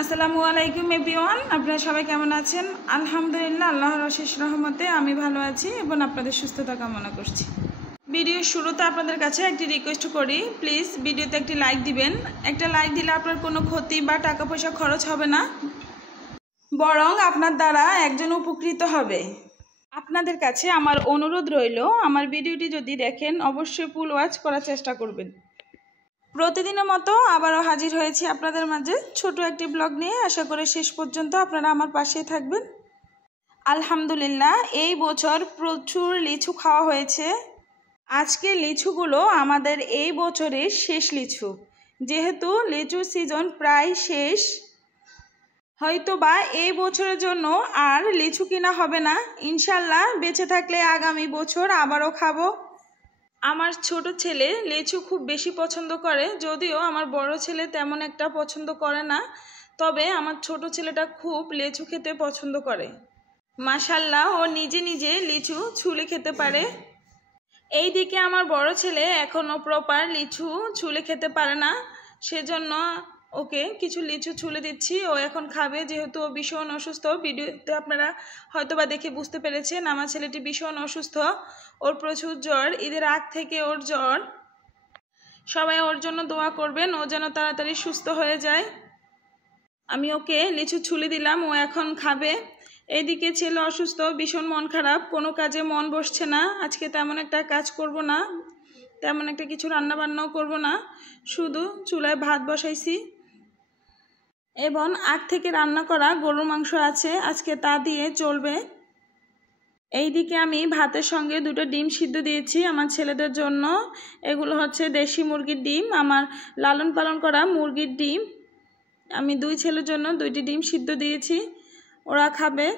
আসসালামু আলাইকুম এভরিওয়ান, আপনারা সবাই কেমন আছেন? আলহামদুলিল্লাহ, আল্লাহর অশেষ রহমতে আমি ভালো আছি এবং আপনাদের সুস্থতা কামনা করছি। ভিডিওর শুরুতে আপনাদের কাছে একটি রিকোয়েস্ট করি, প্লিজ ভিডিওতে একটি লাইক দিবেন। একটা লাইক দিলে আপনার কোনো ক্ষতি বা টাকা পয়সা খরচ হবে না, বরং আপনার দ্বারা একজন উপকৃত হবে। আপনাদের কাছে আমার অনুরোধ রইল, আমার ভিডিওটি যদি দেখেন অবশ্যই ফুল ওয়াচ করার চেষ্টা করবেন। প্রতিদিনের মতো আবারও হাজির হয়েছি আপনাদের মাঝে ছোট একটি ব্লগ নিয়ে। আশা করি শেষ পর্যন্ত আপনারা আমার পাশেই থাকবেন। আলহামদুলিল্লাহ, এই বছর প্রচুর লিচু খাওয়া হয়েছে। আজকে লিচুগুলো আমাদের এই বছরের শেষ লিচু, যেহেতু লিচুর সিজন প্রায় শেষ। হয়তোবা এই বছরের জন্য আর লিচু কিনা হবে না, ইনশাল্লাহ বেঁচে থাকলে আগামী বছর আবারও খাবো। আমার ছোট ছেলে লিচু খুব বেশি পছন্দ করে, যদিও আমার বড় ছেলে তেমন একটা পছন্দ করে না, তবে আমার ছোট ছেলেটা খুব লিচু খেতে পছন্দ করে। মাশাআল্লাহ, ও নিজে নিজে লিচু ছুলে খেতে পারে। এই দিকে আমার বড় ছেলে এখনও প্রপার লিচু ছুলে খেতে পারে না, সেজন্য ওকে কিছু লিচু ছুলে দিচ্ছি। ও এখন খাবে, যেহেতু ও ভীষণ অসুস্থ। ভিডিওতে আপনারা হয়তোবা দেখে বুঝতে পেরেছেন আমার ছেলেটি ভীষণ অসুস্থ, ওর প্রচুর জ্বর। ঈদের আগ থেকে ওর জ্বর। সবাই ওর জন্য দোয়া করবেন, ও যেন তাড়াতাড়ি সুস্থ হয়ে যায়। আমি ওকে লিচু ছুলে দিলাম, ও এখন খাবে। এইদিকে ছেলে অসুস্থ, ভীষণ মন খারাপ, কোনো কাজে মন বসছে না। আজকে তেমন একটা কাজ করব না, তেমন একটা কিছু রান্নাবান্নাও করব না, শুধু চুলায় ভাত বসাইছি এবং আগ থেকে রান্না করা গরুর মাংস আছে, আজকে তা দিয়ে চলবে। এইদিকে আমি ভাতের সঙ্গে দুটো ডিম সিদ্ধ দিয়েছি আমার ছেলেদের জন্য। এগুলো হচ্ছে দেশি মুরগির ডিম, আমার লালন পালন করা মুরগির ডিম। আমি দুই ছেলের জন্য দুইটি ডিম সিদ্ধ দিয়েছি, ওরা খাবে।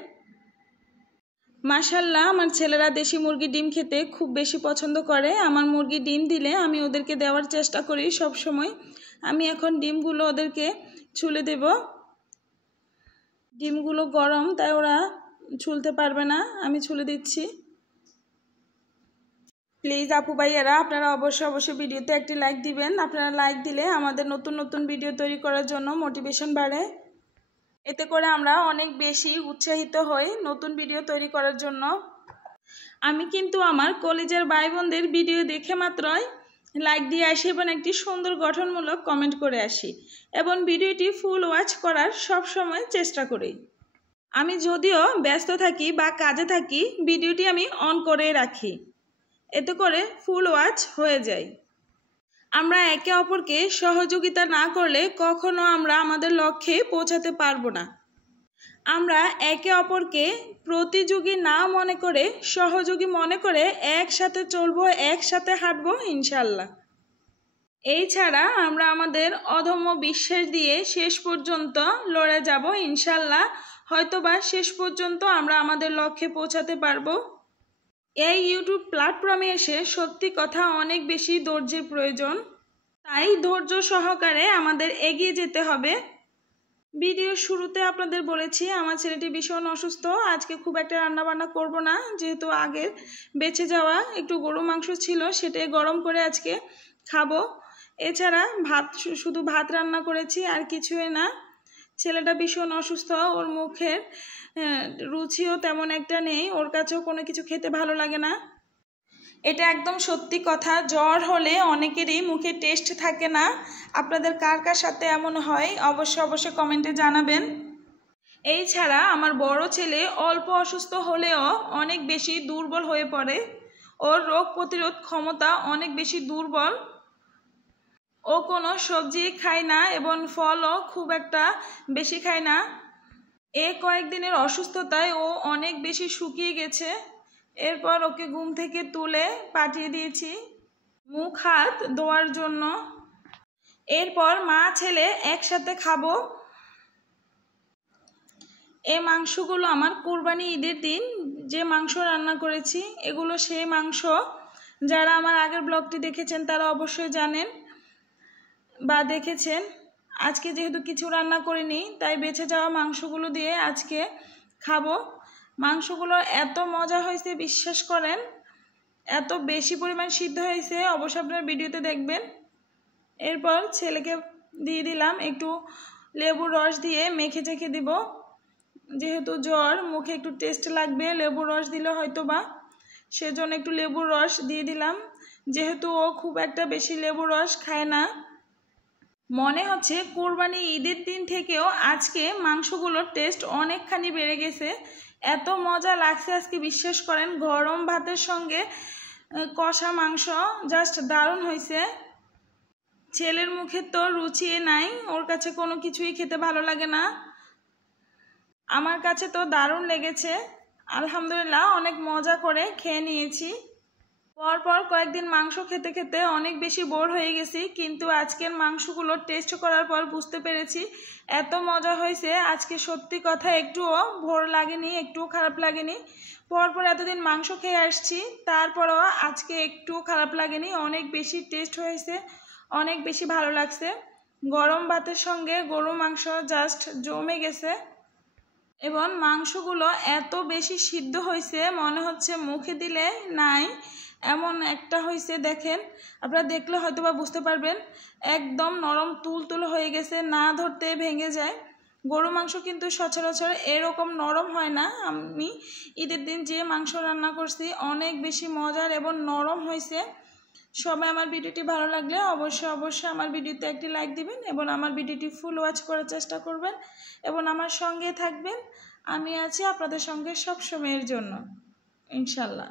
মাশাআল্লাহ, আমার ছেলেরা দেশি মুরগির ডিম খেতে খুব বেশি পছন্দ করে। আমার মুরগির ডিম দিলে আমি ওদেরকে দেওয়ার চেষ্টা করি সব সময়। আমি এখন ডিমগুলো ওদেরকে ছুলে দেব। ডিমগুলো গরম, তাই ওরা ছুলতে পারবে না, আমি ছুলে দিচ্ছি। প্লিজ আপু ভাইয়ারা, আপনারা অবশ্যই ভিডিওতে একটি লাইক দিবেন। আপনারা লাইক দিলে আমাদের নতুন নতুন ভিডিও তৈরি করার জন্য মোটিভেশন বাড়ে। এতে করে আমরা অনেক বেশি উৎসাহিত হই নতুন ভিডিও তৈরি করার জন্য। আমি কিন্তু আমার কলেজের ভাই বোনদের ভিডিও দেখে মাত্রই লাইক দিয়ে আসি এবং একটি সুন্দর গঠনমূলক কমেন্ট করে আসি এবং ভিডিওটি ফুল ওয়াচ করার সব সময় চেষ্টা করি। আমি যদিও ব্যস্ত থাকি বা কাজে থাকি, ভিডিওটি আমি অন করে রাখি, এতে করে ফুল ওয়াচ হয়ে যায়। আমরা একে অপরকে সহযোগিতা না করলে কখনো আমরা আমাদের লক্ষ্যে পৌঁছাতে পারবো না। আমরা একে অপরকে প্রতিযোগী না মনে করে সহযোগী মনে করে একসাথে চলবো, একসাথে হাঁটবো ইনশাল্লাহ। এই ছাড়া আমরা আমাদের অদম্য বিশ্বাস দিয়ে শেষ পর্যন্ত লড়ে যাব ইনশাল্লাহ। হয়তোবা শেষ পর্যন্ত আমরা আমাদের লক্ষ্যে পৌঁছাতে পারবো। এই ইউটিউব প্ল্যাটফর্মে এসে সত্যি কথা অনেক বেশি ধৈর্যের প্রয়োজন, তাই ধৈর্য সহকারে আমাদের এগিয়ে যেতে হবে। ভিডিও শুরুতে আপনাদের বলেছি আমার ছেলেটি ভীষণ অসুস্থ, আজকে খুব একটা রান্নাবান্না করব না, যেহেতু আগের বেঁচে যাওয়া একটু গরু মাংস ছিল, সেটাই গরম করে আজকে খাবো। এছাড়া শুধু ভাত রান্না করেছি, আর কিছুই না। ছেলেটা ভীষণ অসুস্থ, ওর মুখের রুচিও তেমন একটা নেই, ওর কাছেও কোনো কিছু খেতে ভালো লাগে না। এটা একদম সত্যি কথা, জ্বর হলে অনেকেরই মুখে টেস্ট থাকে না। আপনাদের কার কার সাথে এমন হয় অবশ্যই কমেন্টে জানাবেন। এই ছাড়া আমার বড় ছেলে অল্প অসুস্থ হলেও অনেক বেশি দুর্বল হয়ে পড়ে, ওর রোগ প্রতিরোধ ক্ষমতা অনেক বেশি দুর্বল। ও কোনো সবজি খায় না এবং ফলও খুব একটা বেশি খায় না। এই কয়েকদিনের অসুস্থতায় ও অনেক বেশি শুকিয়ে গেছে। এরপর ওকে ঘুম থেকে তুলে পাঠিয়ে দিয়েছি মুখ হাত ধোয়ার জন্য। এরপর মা ছেলে একসাথে খাবো। এই মাংসগুলো আমার কুরবানি ঈদের দিন যে মাংস রান্না করেছি, এগুলো সেই মাংস। যারা আমার আগের ব্লগটি দেখেছেন তারা অবশ্যই জানেন বা দেখেছেন। আজকে যেহেতু কিছু রান্না করিনি, তাই বেঁচে যাওয়া মাংসগুলো দিয়ে আজকে খাবো। মাংসগুলো এত মজা হয়েছে বিশ্বাস করেন, এত বেশি পরিমাণ সিদ্ধ হয়েছে, অবশ্যই আপনার ভিডিওতে দেখবেন। এরপর ছেলেকে দিয়ে দিলাম একটু লেবুর রস দিয়ে মেখে চেখে দিব। যেহেতু জ্বর, মুখে একটু টেস্ট লাগবে, লেবুর রস দিলে হয়তো বা, সেজন্য একটু লেবুর রস দিয়ে দিলাম। যেহেতু ও খুব একটা বেশি লেবুর রস খায় না। মনে হচ্ছে কোরবানি ঈদের দিন থেকেও আজকে মাংসগুলোর টেস্ট অনেকখানি বেড়ে গেছে। এত মজা লাগছে আজকে, বিশ্বাস করেন। গরম ভাতের সঙ্গে কষা মাংস জাস্ট দারুণ হয়েছে। ছেলের মুখে তো রুচি নাই, ওর কাছে কোনো কিছুই খেতে ভালো লাগে না। আমার কাছে তো দারুণ লেগেছে। আলহামদুলিল্লাহ, অনেক মজা করে খেয়ে নিয়েছি। পরপর কয়েকদিন মাংস খেতে খেতে অনেক বেশি বোর হয়ে গেছি, কিন্তু আজকের মাংসগুলো টেস্ট করার পর বুঝতে পেরেছি এত মজা হয়েছে। আজকে সত্যি কথা একটুও বোর লাগেনি, একটুও খারাপ লাগেনি। পরপর এতদিন মাংস খেয়ে আসছি, তারপরও আজকে একটু খারাপ লাগেনি। অনেক বেশি টেস্ট হয়েছে, অনেক বেশি ভালো লাগছে। গরম ভাতের সঙ্গে গরু মাংস জাস্ট জমে গেছে। এবং মাংসগুলো এত বেশি সিদ্ধ হয়েছে, মনে হচ্ছে মুখে দিলে নাই এমন একটা হয়েছে। দেখেন, আপনারা দেখলে হয়তো বা বুঝতে পারবেন, একদম নরম তুলতুল হয়ে গেছে, না ধরতে ভেঙে যায়। গরু মাংস কিন্তু সচরাচর এরকম নরম হয় না। আমি ঈদের দিন যে মাংস রান্না করছি অনেক বেশি মজার এবং নরম হয়েছে। সবাই আমার ভিডিওটি ভালো লাগলে অবশ্যই আমার ভিডিওতে একটি লাইক দিবেন এবং আমার ভিডিওটি ফুল ওয়াচ করার চেষ্টা করবেন এবং আমার সঙ্গে থাকবেন। আমি আছি আপনাদের সঙ্গে সব সময়ের জন্য, ইনশাল্লাহ।